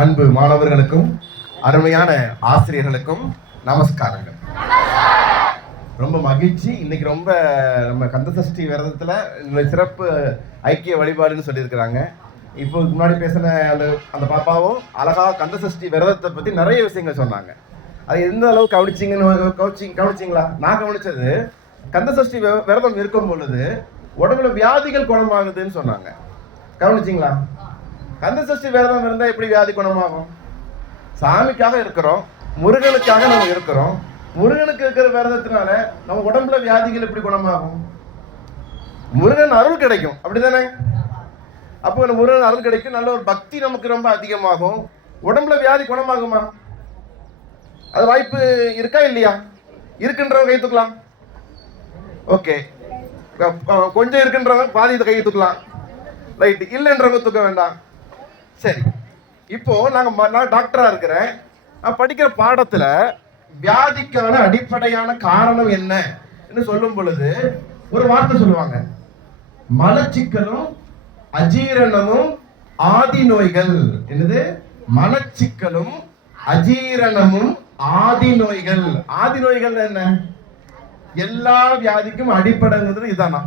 அன்பு மாணவர்களுக்கும் அருமையான ஆசிரியர்களுக்கும் நமஸ்காரங்கள். ரொம்ப மகிழ்ச்சி. இன்னைக்கு ரொம்ப நம்ம கந்தசஷ்டி விரதத்தில் சிறப்பு ஐக்கிய வழிபாடுன்னு சொல்லியிருக்கிறாங்க. இப்போ முன்னாடி பேசின அந்த அந்த பாப்பாவும் அழகாக கந்தசஷ்டி விரதத்தை பற்றி நிறைய விஷயங்கள் சொன்னாங்க. அது எந்த அளவு கவனிச்சிங்கன்னு கவனிச்சிங்க கவனிச்சிங்களா? நான் கவனிச்சது கந்தசஷ்டி விரதம் இருக்கும் பொழுது உடம்புல வியாதிகள் குணமாகுதுன்னு சொன்னாங்க. கவனிச்சிங்களா? கந்தசஷ்டி விரதம் இருந்தால் எப்படி வியாதி குணமாகும்? சாமிக்காக இருக்கிறோம் முருகனுக்காக நம்ம இருக்கிறோம். முருகனுக்கு இருக்கிற விரதத்தினால நம்ம உடம்புல வியாதிகள் எப்படி குணமாகும்? முருகன் அருள் கிடைக்கும். அப்படிதானே? அப்போ முருகன் அருள் கிடைக்கும். நல்ல ஒரு பக்தி நமக்கு ரொம்ப அதிகமாகும். உடம்புல வியாதி குணமாகுமா? அது வாய்ப்பு இருக்கா இல்லையா? இருக்குன்றவங்க கை தூக்கலாம். ஓகே. கொஞ்சம் இருக்குன்றவங்க பாதி இதை தூக்கலாம். ரைட் இல்லைன்றவங்க தூக்க வேண்டாம். சரி. இப்போ நாங்க ம- நான் டாக்டரா இருக்கிறேன். நான் படிக்கிற பாடத்துல வியாதிக்கான அடிப்படையான காரணம் என்ன என்று சொல்லும் பொழுது ஒரு வார்த்தை சொல்லுவாங்க. மலச்சிக்கலும் அஜீரணமும் ஆதி நோய்கள். என்னது? மலச்சிக்கலும் அஜீரணமும் ஆதி நோய்கள். ஆதி நோய்கள் என்ன? எல்லா வியாதிக்கும் அடிப்படைங்கிறது இதானா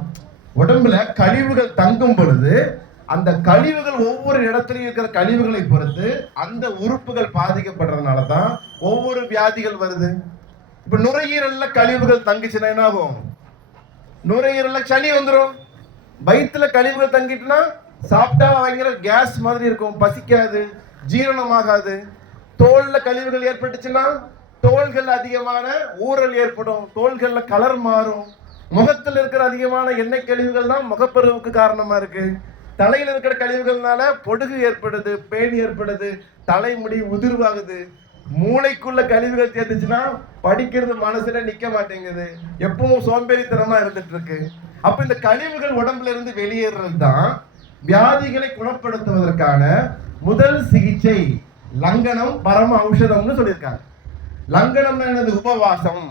உடம்புல கழிவுகள் தங்கும் பொழுது அந்த கழிவுகள் ஒவ்வொரு இடத்துலையும் இருக்கிற கழிவுகளை பொறுத்து அந்த உறுப்புகள் பாதிக்கப்படுறதுனால தான் ஒவ்வொரு வியாதிகள் வருது. இப்ப நுரையீரல்ல கழிவுகள் தங்கிச்சுன்னா என்ன ஆகும் நுரையீரல்ல சளி வந்துடும் வயிற்றுல கழிவுகள் தங்கிட்டுனா சாப்பிட்டா பயங்கர கேஸ் மாதிரி இருக்கும். பசிக்காது ஜீரணமாகாது. தோல்ல கழிவுகள் ஏற்பட்டுச்சுன்னா தோள்கள் அதிகமான ஊறல் ஏற்படும். தோள்கள்ல கலர் மாறும். முகத்தில் இருக்கிற அதிகமான எண்ணெய் கழிவுகள் தான் முகப்பருவுக்கு காரணமா இருக்கு. தலையில் இருக்கிற கழிவுகள்னால பொடுகு ஏற்படுது பேன் ஏற்படுது தலைமுடி உதிர்வாகுது. மூளைக்குள்ள கழிவுகள் சேர்ந்துச்சுன்னா படிக்கிறது மனசுல நிக்க மாட்டேங்குது. எப்பவும் சோம்பேறித்தனமா இருந்துட்டு இருக்கு அப்ப இந்த கழிவுகள் உடம்புல இருந்து வெளியேறது தான் வியாதிகளை குணப்படுத்துவதற்கான முதல் சிகிச்சை. லங்கனம் பரம ஔஷதம்னு சொல்லியிருக்காங்க. லங்கனம் எனது உபவாசம்.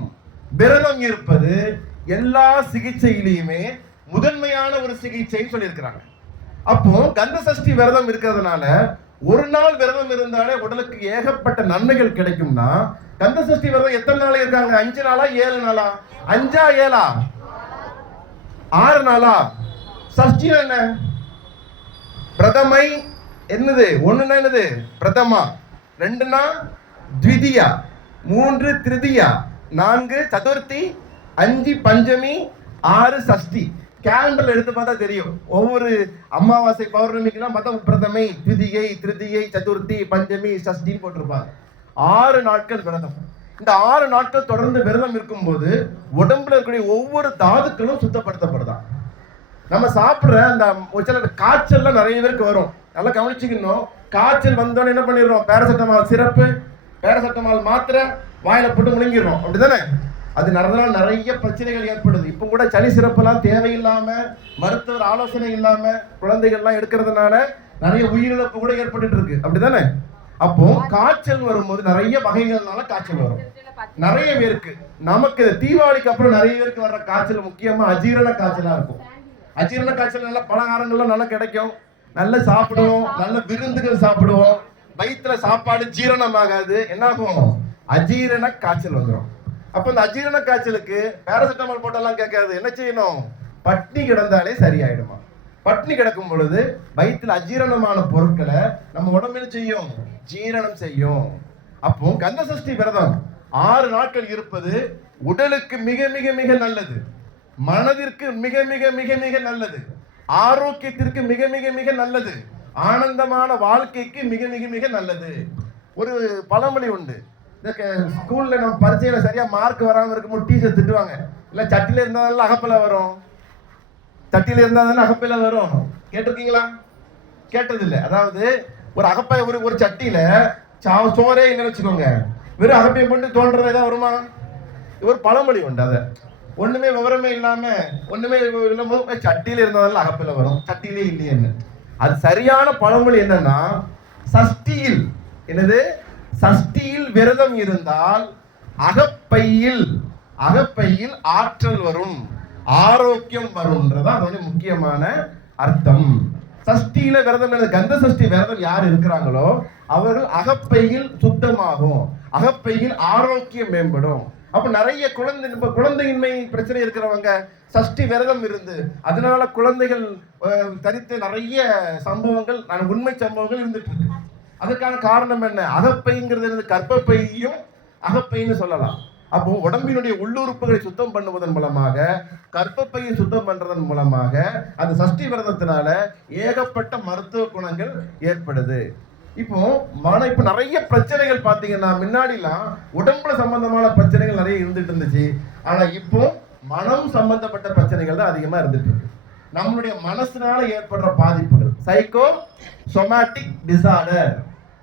விரதம் இருப்பது எல்லா சிகிச்சையிலையுமே முதன்மையான ஒரு சிகிச்சைன்னு சொல்லியிருக்கிறாங்க. அப்போ கந்த சஷ்டி விரதம் இருக்கிறதுனால ஒரு நாள் விரதம் இருந்தாலே உடலுக்கு ஏகப்பட்ட நன்மைகள் கிடைக்கும்னா கந்த சஷ்டி விரதம் எத்தனை நாள் இருக்காங்க? அஞ்சு நாளா ஏழு நாளா? அஞ்சா ஏழா? ஆறு நாளா? சஷ்டி என்ன? பிரதமை என்னது? ஒண்ணுனா என்னது? பிரதமா. ரெண்டுனா த்விதியா. மூன்று திருதியா. நான்கு சதுர்த்தி. அஞ்சு பஞ்சமி. ஆறு சஷ்டி. கேலண்டர்ல எடுத்து பார்த்தா தெரியும். ஒவ்வொரு அமாவாசை பௌர்ணமிக்கெல்லாம் பார்த்தா பிரதமை த்விதியை திருதியை சதுர்த்தி பஞ்சமி சஷ்டின்னு போட்டிருப்பாங்க. ஆறு நாட்கள் விரதம். இந்த ஆறு நாட்கள் தொடர்ந்து விரதம் இருக்கும்போது உடம்புல இருக்கக்கூடிய ஒவ்வொரு தாதுக்களும் சுத்தப்படுத்தப்படுதான். நம்ம சாப்பிட்ற அந்த ஒரு சில காய்ச்சல்லாம் நிறைய பேருக்கு வரும். நல்லா கவனிச்சுக்கணும். காய்ச்சல் வந்தோடனே என்ன பண்ணிடுறோம்? பேராசெட்டமால் சிறப்பு பேராசெட்டமால் மாத்திரை வாயில போட்டு முழுங்கிடுறோம். அப்படிதானே அது நடந்தனால் நிறைய பிரச்சனைகள் ஏற்படுது. இப்போ கூட சளி சிறப்பெல்லாம் தேவையில்லாம மருத்துவர் ஆலோசனை இல்லாம குழந்தைகள்லாம் எடுக்கிறதுனால நிறைய உயிரிழப்பு கூட ஏற்பட்டு இருக்கு. அப்படிதானே அப்போ காய்ச்சல் வரும்போது நிறைய வகைகள்னால காய்ச்சல் வரும். நிறைய பேருக்கு. நமக்கு தீபாவளிக்கு அப்புறம் நிறைய பேருக்கு வர்ற காய்ச்சல் முக்கியமா அஜீரண காய்ச்சலா இருக்கும். அஜீரண காய்ச்சல் நல்ல பலகாரங்கள்லாம் நல்லா கிடைக்கும். நல்ல சாப்பிடுவோம். நல்ல விருந்துகள் சாப்பிடுவோம். வயிற்றுல சாப்பாடு ஜீரணம் ஆகாது என்ன ஆகும் அஜீரண காய்ச்சல் வந்துடும் அப்ப இந்த அஜீரண காய்ச்சலுக்கு பேராசிட்டமால் போட்டெல்லாம் கேட்காது. என்ன செய்யணும்? பட்னி கிடந்தாலே சரியாயிடுமா? பட்னி கிடக்கும் பொழுது வயிற்றுல அஜீரணமான பொருட்களை நம்ம உடம்பு செய்யும்? ஜீரணம் செய்யும். அப்போ கந்த சஷ்டி விரதம் ஆறு நாட்கள் இருப்பது உடலுக்கு மிக மிக மிக நல்லது. மனதிற்கு மிக மிக மிக மிக நல்லது. ஆரோக்கியத்திற்கு மிக மிக மிக நல்லது. ஆனந்தமான வாழ்க்கைக்கு மிக மிக மிக நல்லது. ஒரு பழமொழி உண்டு. இந்த ஸ்கூலில் ஸ்கூல்ல நம்ம பரீட்சையில சரியா மார்க் வராம இருக்கும்போது டீச்சர் திட்டுவாங்க. இல்ல சட்டில இருந்தாலும் அகப்பல வரும். சட்டியில் இருந்தா தானே அகப்பையில வரும். கேட்டிருக்கீங்களா? கேட்டது அதாவது ஒரு அகப்பை ஒரு ஒரு சட்டியில சா- சோறே இல்லைன்னு வச்சுக்கோங்க. வெறும் அகப்பையை கொண்டு தோன்றது ஏதாவது வருமா? ஒரு பழமொழி உண்டு அதை. ஒண்ணுமே விவரமே இல்லாம ஒண்ணுமே இல்லாம சட்டியில் சட்டியில இருந்ததெல்லாம் அகப்பில வரும். சட்டியிலே இல்லையேன்னு. அது சரியான பழமொழி என்னன்னா சஷ்டியில். என்னது? சஷ்டியில் விரதம் இருந்தால் அகப்பையில் அகப்பையில் ஆற்றல் வரும் ஆரோக்கியம் வரும்ன்றதான் அதோட முக்கியமான அர்த்தம். சஷ்டியில விரதம் கந்த சஷ்டி விரதம் யார் இருக்கிறாங்களோ அவர்கள் அகப்பையில் சுத்தமாகும் அகப்பையில் ஆரோக்கியம் மேம்படும். அப்ப நிறைய குழந்தை இப்ப குழந்தையின்மை பிரச்சனை இருக்கிறவங்க சஷ்டி விரதம் இருந்து அதனால குழந்தைகள் தரித்த நிறைய சம்பவங்கள் உண்மை சம்பவங்கள் இருந்துட்டு இருக்கு. அதற்கான காரணம் என்ன? அகப்பைங்கிறது என்னது? அகப்பைன்னு சொல்லலாம். அப்போ உடம்பினுடைய உள்ளுறுப்புகளை சுத்தம் பண்ணுவதன் மூலமாக கற்பப்பையை சுத்தம் பண்றதன் மூலமாக அந்த சஷ்டி விரதத்தினால ஏகப்பட்ட மருத்துவ குணங்கள் ஏற்படுது. இப்போ மன இப்போ நிறைய பிரச்சனைகள் பார்த்தீங்கன்னா முன்னாடிலாம் உடம்புல சம்பந்தமான பிரச்சனைகள் நிறைய இருந்துட்டு இருந்துச்சு. ஆனால் இப்போ மனம் சம்பந்தப்பட்ட பிரச்சனைகள் தான் அதிகமாக இருந்துட்டு இருக்கு. நம்மளுடைய மனசுனால ஏற்படுற பாதிப்புகள். சைக்கோ சொமாட்டிக் டிசார்டர்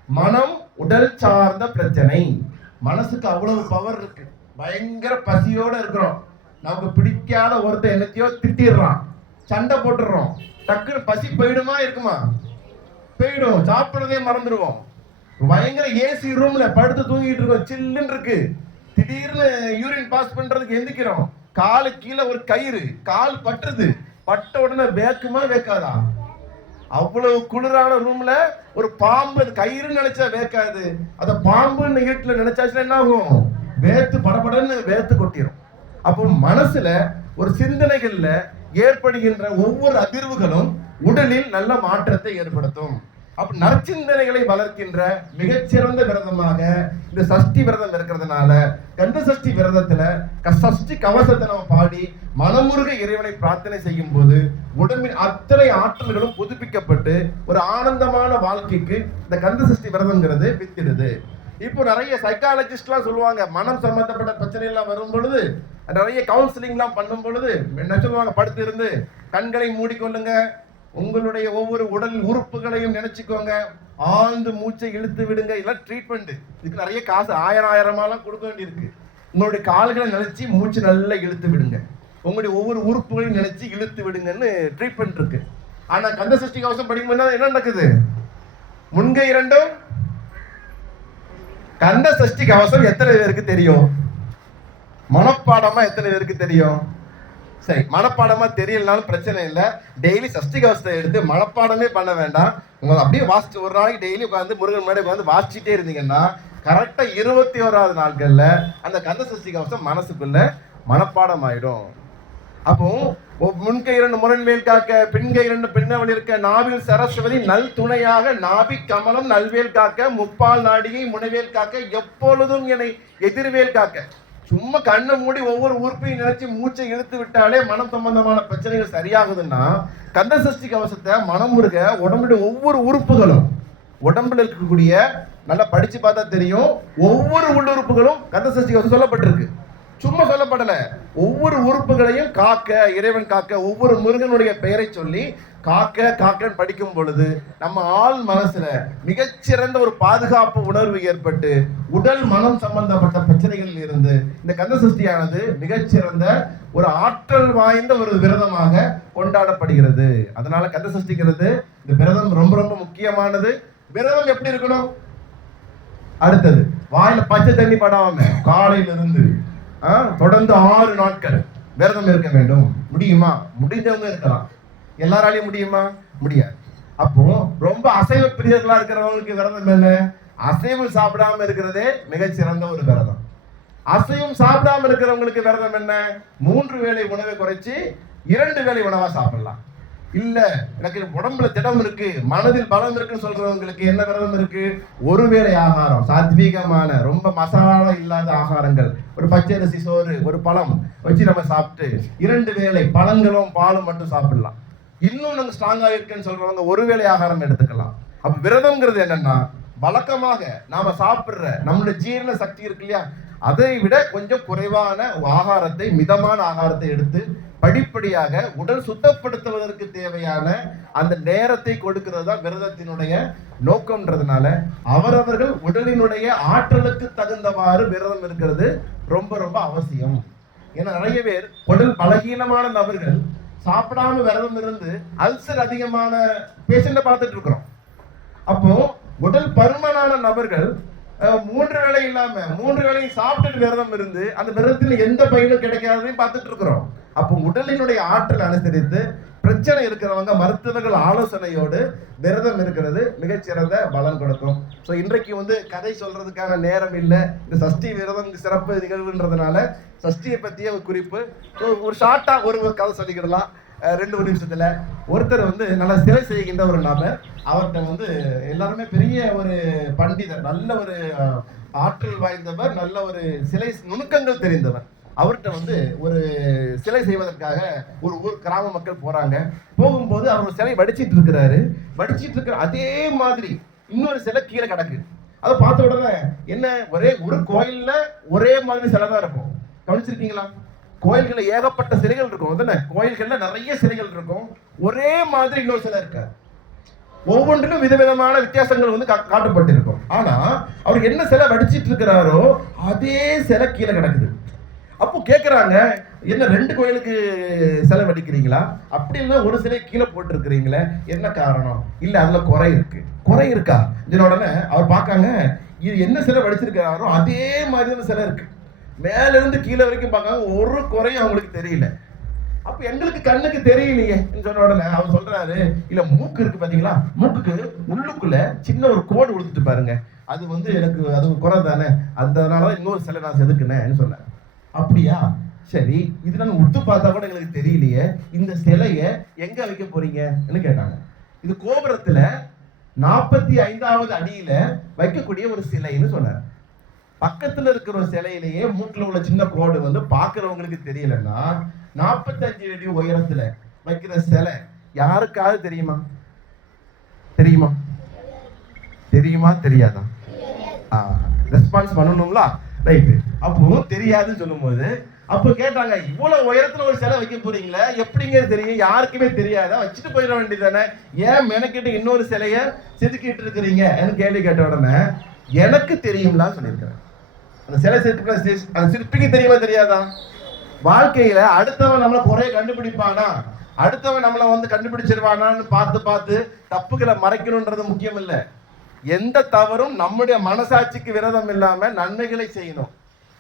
மனம் உடல் சார்ந்த பிரச்சனை. மனசுக்கு அவ்வளவு பவர் இருக்கு. பயங்கர பசியோட இருக்கிறோம். நமக்கு பிடிக்காத ஒருத்தர் என்னத்தையோ திட்டிடுறான். சண்டை போட்டுடுறோம். டக்குன்னு பசி போயிடுமா இருக்குமா? போயிடும். சாப்பிடுறதே மறந்துடுவோம். பயங்கர ஏசி ரூம்ல படுத்து தூங்கிட்டு இருக்கோம். சில்லுன்னு இருக்கு. திடீர்னு யூரின் பாஸ் பண்றதுக்கு எந்திக்கிறோம். காலு கீழே ஒரு கயிறு. கால் பட்டுறது பட்ட உடனே வேக்குமா வேக்காதா? அவ்வளவு குளிரான ரூம்ல ஒரு பாம்பு அது கயிறு நினைச்சா வேக்காது. அத பாம்புன்னு ஹீட்ல நினைச்சாச்சுன்னா என்ன ஆகும் வேத்து படபடன்னு வேத்து கொட்டிடும் அப்போ மனசுல ஒரு சிந்தனைகள்ல ஏற்படுகின்ற ஒவ்வொரு அதிர்வுகளும் உடலில் நல்ல மாற்றத்தை ஏற்படுத்தும். அப்ப நற்சிந்தனைகளை வளர்க்கின்ற மிகச்சிறந்த விரதமாக இந்த சஷ்டி விரதம் இருக்கிறதுனால கந்த சஷ்டி விரதத்துல க- சஷ்டி கவசத்தை நம்ம பாடி மனமுருக இறைவனை பிரார்த்தனை செய்யும் போது உடம்பின் அத்தனை ஆற்றல்களும் புதுப்பிக்கப்பட்டு ஒரு ஆனந்தமான வாழ்க்கைக்கு இந்த கந்த சஷ்டி விரதம்ங்கிறது வித்திடுது. இப்போ நிறைய சைக்காலஜிஸ்ட்லாம் சொல்லுவாங்க மனம் சம்பந்தப்பட்ட பிரச்சனை எல்லாம் வரும் பொழுது நிறைய கவுன்சிலிங்லாம் பண்ணும் பொழுது என்ன சொல்லுவாங்க படுத்து இருந்து கண்களை மூடிக்கொள்ளுங்க உங்களுடைய ஒவ்வொரு உடல் உறுப்புகளையும் நினைச்சுக்கோங்க. ஆழ்ந்து மூச்சை இழுத்து விடுங்க. இதெல்லாம் ட்ரீட்மெண்ட் இதுக்கு நிறைய காசு ஆயிரம் ஆயிரமாலாம் கொடுக்க வேண்டியிருக்கு. உங்களுடைய கால்களை நினைச்சு மூச்சு நல்லா இழுத்து விடுங்க. உங்களுடைய ஒவ்வொரு உறுப்புகளையும் நினைச்சு இழுத்து விடுங்கன்னு ட்ரீட்மெண்ட் இருக்கு. ஆனா கந்த சஷ்டி கவசம் படிக்கும்போது என்ன நடக்குது? முன்கை இரண்டும் கந்த சஷ்டி கவசம் எத்தனை பேருக்கு தெரியும்? மனப்பாடமா எத்தனை பேருக்கு தெரியும்? சரி. மனப்பாடமா தெரியலனாலும் பிரச்சனை இல்லை. டெய்லி சஷ்டி கவசத்தை எடுத்து மனப்பாடமே பண்ண வேண்டாம். உங்களை அப்படியே வாசிச்சு ஒரு நாளைக்கு டெய்லி உட்காந்து முருகன் முன்னாடி உட்காந்து வாசிச்சுட்டே இருந்தீங்கன்னா கரெக்டாக இருபத்தி ஓராவது நாட்களில் அந்த கந்த சஷ்டி கவசம் மனசுக்குள்ள மனப்பாடம் ஆயிடும் அப்போ முன்கை இரண்டு முரண்வேல் காக்க பின்கை இரண்டு பின்னவள் இருக்க நாவில் சரஸ்வதி நல் துணையாக நாபி கமலம் நல்வேல் காக்க முப்பால் நாடியை முனைவேல் காக்க எப்பொழுதும் என்னை எதிர்வேல் காக்க. சும்மா கண்ணை மூடி ஒவ்வொரு உறுப்பையும் நினைச்சு மூச்சை இழுத்து விட்டாலே மனம் சம்பந்தமான பிரச்சனைகள் சரியாகுதுன்னா கந்த சஷ்டி கவசத்தை மனம் முருக உடம்புடைய ஒவ்வொரு உறுப்புகளும் உடம்புல இருக்கக்கூடிய நல்லா படிச்சு பார்த்தா தெரியும் ஒவ்வொரு உள்ளுறுப்புகளும் கந்த சஷ்டி கவசம் சொல்லப்பட்டிருக்கு. சும்மா சொல்லப்படல. ஒவ்வொரு உறுப்புகளையும் காக்க இறைவன் காக்க ஒவ்வொரு முருகனுடைய பெயரை சொல்லி காக்க காக்கன்னு படிக்கும் பொழுது நம்ம ஆள் மனசுல மிகச்சிறந்த ஒரு பாதுகாப்பு உணர்வு ஏற்பட்டு உடல் மனம் சம்பந்தப்பட்ட பிரச்சனைகளில் இருந்து இந்த கந்த சஷ்டியானது மிகச்சிறந்த ஒரு ஆற்றல் வாய்ந்த ஒரு விரதமாக கொண்டாடப்படுகிறது. அதனால கந்த சஷ்டிங்கிறது இந்த விரதம் ரொம்ப ரொம்ப முக்கியமானது. விரதம் எப்படி இருக்கணும்? அடுத்தது வாயில பச்சை தண்ணி படாம காலையில இருந்து ஆ, தொடர்ந்து ஆறு நாட்கள் விரதம் இருக்க வேண்டும். முடியுமா? முடிஞ்சவங்க இருக்கலாம். எல்லாராலையும் முடியுமா? முடியாது. அப்போ ரொம்ப அசைவ பிரியர்களா இருக்கிறவங்களுக்கு விரதம் இல்லை அசைவம் சாப்பிடாம இருக்கிறதே மிகச்சிறந்த ஒரு விரதம். அசைவம் சாப்பிடாம இருக்கிறவங்களுக்கு விரதம் என்ன? மூன்று வேளை உணவை குறைச்சி இரண்டு வேளை உணவா சாப்பிடலாம். இல்ல எனக்கு உடம்புல திடம் இருக்கு மனதில் பலம் இருக்குன்னு சொல்றவங்களுக்கு என்ன விரதம் இருக்கு? ஒரு வேளை ஆகாரம் சாத்வீகமான ரொம்ப மசாலா இல்லாத ஆகாரங்கள். ஒரு பச்சை அரிசி சோறு ஒரு பழம் வச்சு நம்ம சாப்பிட்டு இரண்டு வேளை பழங்களும் பாலும் மட்டும் சாப்பிடலாம். இன்னும் நாங்கள் ஸ்ட்ராங்காக இருக்குன்னு சொல்றவங்க ஒரு வேளை ஆகாரம் எடுத்துக்கலாம். அப்போ விரதம்ங்கிறது என்னன்னா வழக்கமாக நாம சாப்பிட்ற நம்மளுடைய ஜீரண சக்தி இருக்கு இல்லையா? அதை விட கொஞ்சம் குறைவான ஆகாரத்தை மிதமான ஆகாரத்தை எடுத்து படிப்படியாக உடல் சுத்தப்படுத்துவதற்கு தேவையான அந்த நேரத்தை கொடுக்கிறது தான் விரதத்தினுடைய நோக்கம்ன்றதுனால அவரவர்கள் உடலினுடைய ஆற்றலுக்கு தகுந்தவாறு விரதம் இருக்கிறது ரொம்ப ரொம்ப அவசியம். ஏன்னா நிறைய பேர் உடல் பலகீனமான நபர்கள் சாப்பிடாம விரதம் இருந்து அல்சர் அதிகமான பேஷண்ட்டை பார்த்துட்டு இருக்கிறோம். அப்போ உடல் பருமனான நபர்கள் மூன்று வேலை இல்லாம மூன்று வேலையும் சாப்பிட்டுட்டு விரதம் இருந்து அந்த விரதத்தில் எந்த பயனும் கிடைக்காததையும் பார்த்துட்டு இருக்கிறோம். அப்போ உடலினுடைய ஆற்றல் அனுசரித்து பிரச்சனை இருக்கிறவங்க மருத்துவர்கள் ஆலோசனையோடு விரதம் இருக்கிறது மிகச்சிறந்த பலன் கொடுக்கும். ஸோ இன்றைக்கு வந்து கதை சொல்றதுக்கான நேரம் இல்லை. இந்த சஷ்டி விரதம் சிறப்பு நிகழ்வுன்றதுனால சஷ்டியை பற்றிய ஒரு குறிப்பு. ஸோ ஒரு ஷார்ட்டாக ஒரு கதை சொல்லிக்கிடலாம். ரெண்டு ஒரு நிமிஷத்தில். ஒருத்தர் வந்து நல்லா சிலை செய்கின்ற ஒரு நபர். அவர்கிட்ட வந்து எல்லாருமே பெரிய ஒரு பண்டிதர் நல்ல ஒரு ஆற்றல் வாய்ந்தவர் நல்ல ஒரு சிலை நுணுக்கங்கள் தெரிந்தவர். அவர்கிட்ட வந்து ஒரு சிலை செய்வதற்காக ஒரு ஊர் கிராம மக்கள் போறாங்க. போகும்போது அவர் ஒரு சிலை வடிச்சிட்டு இருக்கிறாரு. வடிச்சிட்டு இருக்கிற அதே மாதிரி இன்னொரு சிலை கீழே கிடக்கு. அதை பார்த்த உடனே என்ன ஒரே ஒரு கோயில்ல ஒரே மாதிரி சிலை தான் இருக்கும். கவனிச்சிருக்கீங்களா? கோயில்கள்ல ஏகப்பட்ட சிலைகள் இருக்கும். தானே கோயில்கள்ல நிறைய சிலைகள் இருக்கும். ஒரே மாதிரி இன்னொரு சிலை இருக்காது ஒவ்வொன்றிலும் விதவிதமான வித்தியாசங்கள் வந்து கா- காட்டப்பட்டிருக்கும். ஆனா அவர் என்ன சிலை வடிச்சிட்டு இருக்கிறாரோ அதே சிலை கீழே கிடக்குது. அப்போ கேட்குறாங்க என்ன ரெண்டு கோயிலுக்கு சிலை வடிக்கிறீங்களா? அப்படி இல்லை ஒரு சிலை கீழே போட்டிருக்கிறீங்களே என்ன காரணம்? இல்லை அதில் குறை இருக்கு. குறை இருக்கா? இதன உடனே அவர் பார்க்காங்க இது என்ன சிலை வடிச்சிருக்கிறாரோ அதே மாதிரியான சிலை இருக்கு. மேலேருந்து கீழே வரைக்கும் பார்க்காங்க ஒரு குறையும் அவங்களுக்கு தெரியல. அப்ப எங்களுக்கு கண்ணுக்கு தெரியலையே சொன்ன உடனே அவர் சொல்றாரு இல்ல மூக்கு இருக்கு பாத்தீங்களா? மூக்குக்கு உள்ளுக்குள்ள சின்ன ஒரு கோடு கொடுத்துட்டு பாருங்க. அது வந்து எனக்கு அது குறை தானே? அதனாலதான் இன்னொரு சிலை நான் செதுக்குனேன்னு சொன்னேன் அப்படியா? சரி இது நாங்க உத்து பார்த்தா கூட எங்களுக்கு தெரியலையே. இந்த சிலையை எங்க வைக்க போறீங்கன்னு கேட்டாங்க. இது கோபுரத்துல நாற்பத்தி ஐந்தாவது அடியில வைக்கக்கூடிய ஒரு சிலைன்னு சொன்னார். பக்கத்துல இருக்கிற ஒரு சிலையிலேயே மூட்டில் உள்ள சின்ன கோடு வந்து பாக்குறவங்களுக்கு தெரியலன்னா நாற்பத்தஞ்சு அடி உயரத்துல வைக்கிற சிலை யாருக்காவது தெரியுமா? தெரியுமா? தெரியுமா? தெரியாதா? ரெஸ்பான்ஸ் பண்ணணும்ல ரைட்டு அப்போ தெரியாதுன்னு சொல்லும்போது அப்போ கேட்டாங்க இவ்வளவு உயரத்துல ஒரு சிலை வைக்க போறீங்களே எப்படிங்க தெரியும்? யாருக்குமே தெரியாத? வச்சுட்டு போயிட வேண்டியதானே ஏன் மெனக்கிட்டு இன்னொரு சிலைய செதுக்கிட்டு இருக்கிறீங்க? கேள்வி கேட்ட உடனே எனக்கு தெரியும்லாம் சொல்லியிருக்கிறேன் அந்த சிலை சிற்பி அந்த சிற்பிக்கு தெரியுமா தெரியாதா? வாழ்க்கையில அடுத்தவன் நம்மளை குறைய கண்டுபிடிப்பானா? அடுத்தவன் நம்மளை வந்து கண்டுபிடிச்சிருவானான்னு பார்த்து பார்த்து தப்புகளை மறைக்கணுன்றது முக்கியம் இல்லை. எந்த தவறும் நம்முடைய மனசாட்சிக்கு விரதம் இல்லாம நன்மைகளை செய்யணும்.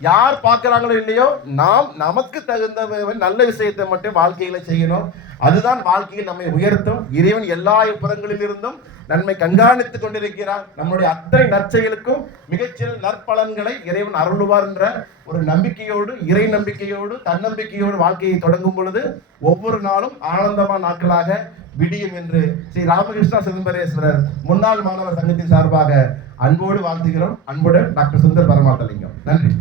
யார் பார்க்குறாங்களோ இல்லையோ நாம் நமக்கு தகுந்த நல்ல விஷயத்தை மட்டும் வாழ்க்கையில செய்யணும். அதுதான் வாழ்க்கையில் நம்மை உயர்த்தும். இறைவன் எல்லா புறங்களில் இருந்தும் நன்மை கண்காணித்துக் கொண்டிருக்கிறார். நம்முடைய அத்தனை நற்செயலுக்கும் மிகச்சிறந்த நற்பலன்களை இறைவன் அருளுவார் என்ற ஒரு நம்பிக்கையோடு இறை நம்பிக்கையோடு தன்னம்பிக்கையோடு வாழ்க்கையை தொடங்கும் பொழுது ஒவ்வொரு நாளும் ஆனந்தமான நாட்களாக விடியும் என்று ஸ்ரீ ராமகிருஷ்ணா சிதம்பரேஸ்வரர் முன்னாள் மாணவர் சங்கத்தின் சார்பாக அன்போடு வாழ்த்துகிறோம். அன்புடன் டாக்டர் சுந்தர் பரமாத்தலிங்கம். நன்றி.